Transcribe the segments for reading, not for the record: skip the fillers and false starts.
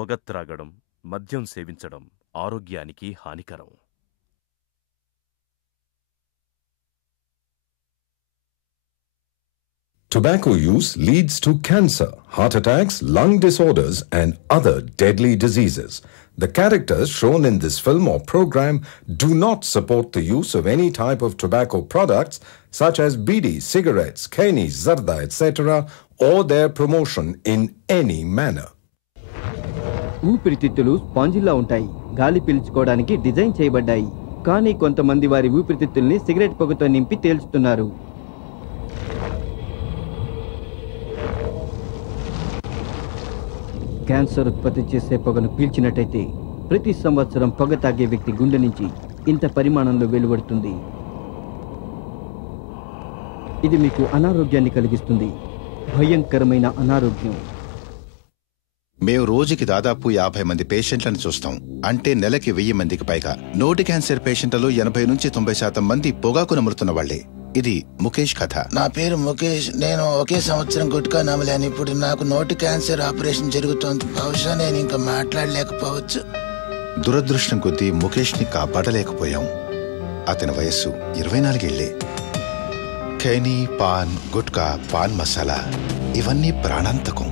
పొగ త్రాగడం, మద్యం సేవించడం ఆరోగ్యానికి హానికరం. Tobacco use leads to cancer, heart attacks, lung disorders, and other deadly diseases. The characters shown in this film or program do not support the use of any type of tobacco products such as bidi, cigarettes, keni, zarda, etc., or their promotion in any manner. ఊపిరితిత్తులు స్పాంజిలా ఉంటాయి. గాలి పీల్చుకోవడానికి design చేయబడ్డాయి. కానీ కొంతమంది వారి ఊపిరితిత్తుల్ని cigarette పొగతో నింపి తేల్చుతున్నారు. Cancer ఉత్పత్తి చేసే పొగను పీల్చినట్టయితే ప్రతి సంవత్సరం పొగ తాగే వ్యక్తి గుండె నుంచి ఇంత పరిమాణంలో వెలువడుతుంది. ఇది మీకు అనారోగ్యాన్ని కలిగిస్తుంది. భయంకరమైన అనారోగ్యం. మేము రోజుకి దాదాపు 50 మంది పేషెంట్లను చూస్తాం. అంటే నెలకి 1000 మందికి పైగా. నోటి క్యాన్సర్ పేషెంట్లలో 80 నుంచి 90% మంది పొగాకు నములుతున్న వాళ్లే. ఇది ముఖేష్ కథ. నా పేరు ముఖేష్. నేను ఒకే సంవత్సరం గుట్కా నమలాను. ఇప్పుడు నాకు నోటి క్యాన్సర్ ఆపరేషన్ జరుగుతోంది. బహుశా నేను ఇంకా మాట్లాడలేకపోవచ్చు. దురదృష్టం కొద్దీ ముఖేష్ ని కాపాడలేకపోయాం. అతని వయస్సు 24 ఏళ్లే. ఖైనీ, పాన్, గుట్కా, పాన్ మసాలా ఇవన్నీ ప్రాణాంతకం.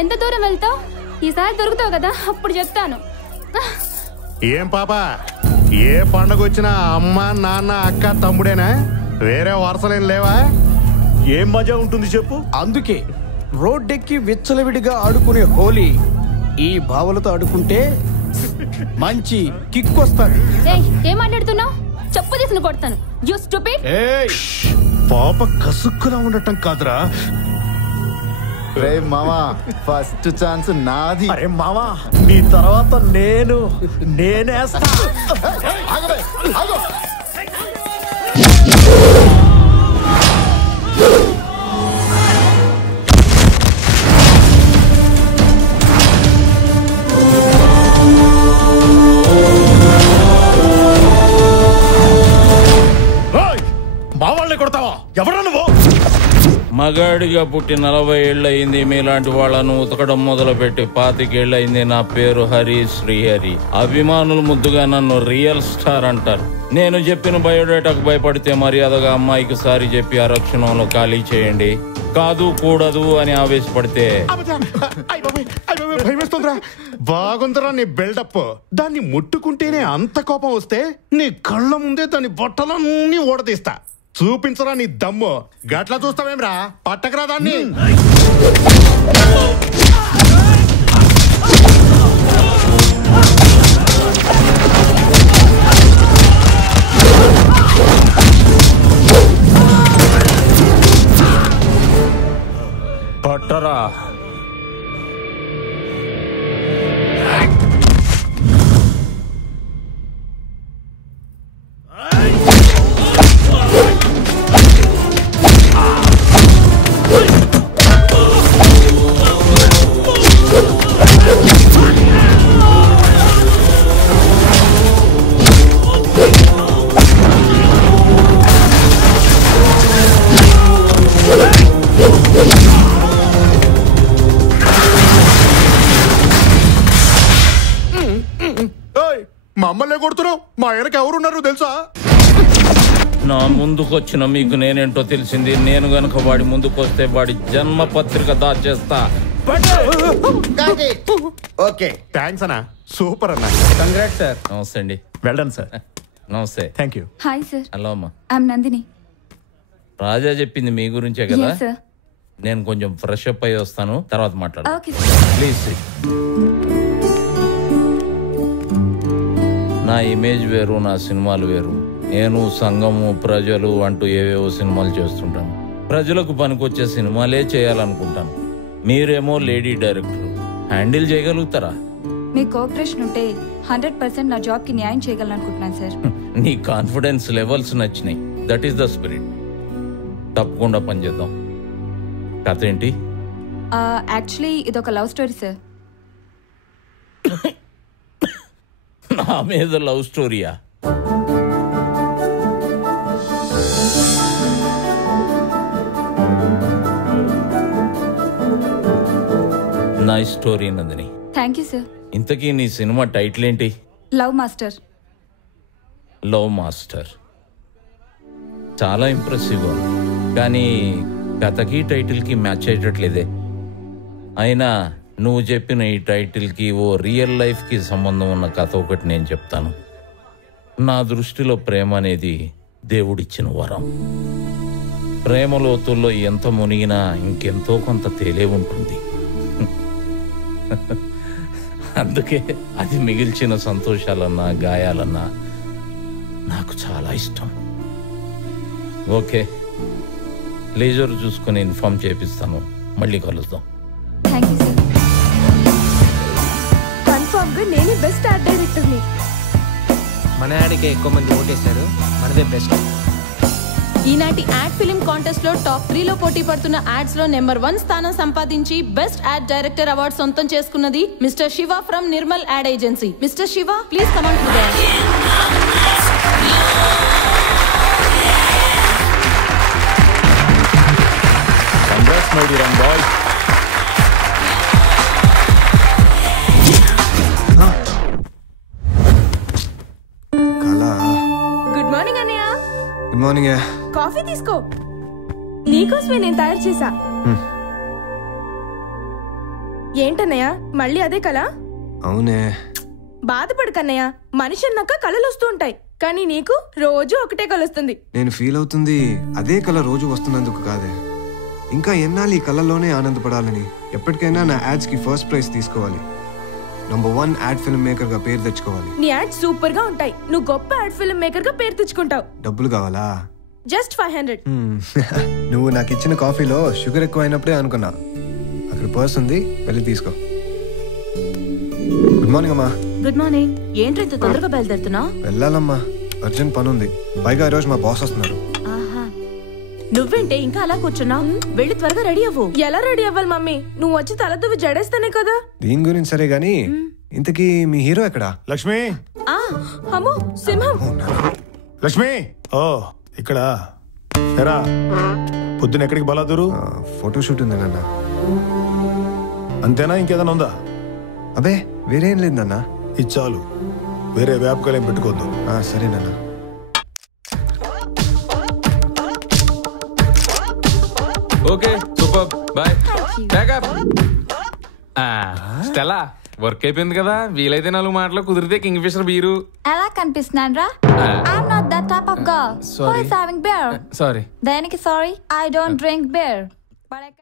ఎంత దూరం వెళ్తావు? ఈసారి దొరుకుతావు కదా, అప్పుడు చెప్తాను. ఏం పాపా, ఏ పండుగ వచ్చినా అమ్మ నాన్న అక్క తమ్ముడేనా? వేరే వరుసలేం లేవా? ఏం మజా ఉంటుంది చెప్పు. అందుకే రోడ్డెక్కి విచ్చలవిడిగా ఆడుకునే హోలీ ఈ బావలతో ఆడుకుంటే మంచి కిక్ వస్తుంది. ఏం మాట్లాడుతున్నావు? చెప్పు తీసుకుని కొడతాను. You stupid. పాప కసుక్కులా ఉండటం కాదురా. రే మామా, ఫస్ట్ ఛాన్స్ నాది. అరే మామా, నీ తర్వాత నేనేస్తా. మా వాళ్ళని కొడతావా? ఎవరా నువ్వు? మగ మగాడిగా పుట్టి 40 ఏళ్ళు అయింది. మీలాంటి వాళ్ళను ఉతకడం మొదలుపెట్టి 25 ఏళ్ళు అయింది. నా పేరు హరి శ్రీహరి. అభిమానులు ముద్దుగా నన్ను రియల్ స్టార్ అంటారు. నేను చెప్పిన బయోడేటాకు భయపడితే మర్యాదగా అమ్మాయికి సారి చెప్పి ఆరక్షణంలో ఖాళీ చేయండి. కాదు కూడదు అని ఆవేశపడితే బాగుందరా నీ బిల్డప్. దాన్ని ముట్టుకుంటేనే అంత కోపం వస్తే నీ కళ్ళ ముందే దాని బట్టలన్నీ ఓడదీస్తా. చూపించరా నీ దమ్ము. గట్లా చూస్తావేమ్రా, పట్టకరా దాన్ని. పట్టరా. మమ్మల్ని కొడుతున్నావు. మా ఆయనకి ఎవరున్నారు తెలుసా? నా ముందుకొచ్చిన మీకు నేనేంటో తెలిసింది. నేను గనక వాడి ముందుకొస్తే వాడి జన్మ పత్రిక దాచేస్తా. ఓకే, థ్యాంక్స్ అన్నా. సూపర్ అన్నా. Congrats sir. నమస్తే అండి. Well done sir. నమస్తే. Thank you. Hi sir. Hello అమ్మా. ఐఎమ్ నందిని. రాజా చెప్పింది మీ గురించే కదా. Yes, sir. నేను కొంచెం ఫ్రెష్ అప్ అయ్యి వస్తాను, తర్వాత మాట్లాడు. Okay, sir. ప్లీజ్. నా ఇమేజ్ వేరు, నా సినిమాలు వేరు. నేను సంఘము, ప్రజలు అంటూ ఏవేవో సినిమాలు చేస్తుంటాను. ప్రజలకు పనికొచ్చే సినిమాలే చేయాలనుకుంటాను. మీరేమో లేడీ డైరెక్టర్, హ్యాండిల్ చేయగలుగుతారా? మీ కోఆపరేషన్ ఉంటే 100% నా జాబ్ కి న్యాయం చేయగలనుకుంటున్నాను సార్. నీ కాన్ఫిడెన్స్ లెవెల్స్ నచ్చినాయి. That is the spirit. తప్పకుండా పనిచేద్దాం. కథ ఏంటి? యాక్చువల్లీ ఇదొక లవ్ స్టోరీ సార్. నా మీద లవ్ స్టోరీయా? Nice story Nandini. Thank you sir. ఇంతకీ నీ సినిమా టైటిల్ ఏంటి? Love master. లవ్ మాస్టర్ చాలా ఇంప్రెసివ్గా ఉంది, కానీ కథకి టైటిల్కి మ్యాచ్ అయ్యేటట్లేదే. అయినా నువ్వు చెప్పిన ఈ టైటిల్కి ఓ రియల్ లైఫ్కి సంబంధం ఉన్న కథ ఒకటి నేను చెప్తాను. నా దృష్టిలో ప్రేమ అనేది దేవుడిచ్చిన వరం. ప్రేమ లోతుల్లో ఎంత మునిగినా ఇంకెంతో కొంత తేలే ఉంటుంది. అందుకే అది మిగిల్చిన సంతోషాలన్నా గాయాలన్నా నాకు చాలా ఇష్టం. ఓకే, లేజర్ చూసుకుని ఇన్ఫార్మ్ చేపిస్తాను. మళ్ళీ కలుద్దాం. Thank you sir. కన్ఫర్మ్ గా నేనే బెస్ట్ ఆర్ట్ డైరెక్టర్ని. మన యాడ్కి ఎక్కువ మంది ఓటేశారు, మనదే బెస్ట్. ఈనాటి యాడ్ ఫిలిం కాంటెస్ట్ లో టాప్ 3 లో పోటీ పడుతున్న యాడ్స్ లో నెంబర్ 1 స్థానం సంపాదించి బెస్ట్ యాడ్ డైరెక్టర్ అవార్డు సొంతం చేసుకున్నది mister Shiva from Nirmal ad agency. Mister Shiva, please come on to the congrats my dear boy. Good morning అన్నయ్య. Good morning. కాఫీ తీసుకో, నీకోసమే నేను తయారు చేశా. ఏంటన్నయ్య మళ్ళీ అదే కళ? అవునే. బాధపడకన్నయ్య, మనిషి అన్నాక కళలు వస్తూ ఉంటాయి, కానీ నీకు రోజు ఒకటే కలుస్తుంది. నేను ఫీల్ అవుతుంది అదే కళ రోజు వస్తున్నందుకు కాదే, ఇంకా ఎన్నాళ్ళు ఈ కళలోనే ఆనందపడాలని. ఎప్పటికైనా నా యాడ్స్ కి ఫస్ట్ ప్రైజ్ తీసుకోవాలి. నంబర్ 1 యాడ్ ఫిల్మ్ మేకర్ గా పేరు తెచ్చుకోవాలి. నీ యాడ్స్ సూపర్ గా ఉంటాయి, నువ్వు గొప్ప యాడ్ ఫిల్మ్ మేకర్ గా పేరు తెచ్చుకుంటావు. డబ్బులు కావాలా? జస్ట్ 500. నువ్వు నాకు ఇచ్చిన కాఫీలో షుగర్ ఎక్కువ అయినప్పుడే అనుకున్నా. అక్కడ పర్స్ ఉంది, వెళ్ళి తీసుకో. గుడ్ మార్నింగ్ అమ్మా. Good morning. ఏంటి ఇంత తొందరగా బయలుదేరుతున్నా? వెళ్ళాలమ్మా, అర్జెంట్ పని ఉంది. పైగా ఈరోజు మా బాస్ వస్తున్నారు. నువ్వేంటే ఇంకా అలా కూర్చున్నావు? వెళ్ళి త్వరగా రెడీ అవ్వు. ఎలా రెడీ అవ్వాలి మమ్మీ? నువ్వు వచ్చి తలదువ్వి జడేస్తానే కదా. దీని గురించి సరే గానీ, ఇంతకీ మీ హీరో ఎక్కడా? లక్ష్మి. అమ్మో సింహం. లక్ష్మి. ఓ ఇక్కడ ఎరా పొద్దున ఎక్కడికి బలాదూరు? ఫోటోషూట్ ఉంది నాన్న. అంతేనా, ఇంకేదైనా ఉందా? అబే వేరేం లేదు నాన్న. ఇది చాలు, వేరే వ్యాపకాలు ఏం పెట్టుకోవద్దు. సరే నాన్న. Okay super, bye. Backup. Stella, work అయిపోయింది కదా, వీలైతే 4 మాటలు, కుదిరితే కింగ్ ఫిషర్ బీరు. ఎలా కనిపిస్తున్నాను రా? I'm not that type of girl. Who is having beer? Sorry. దేనికి sorry? I don't drink beer. But I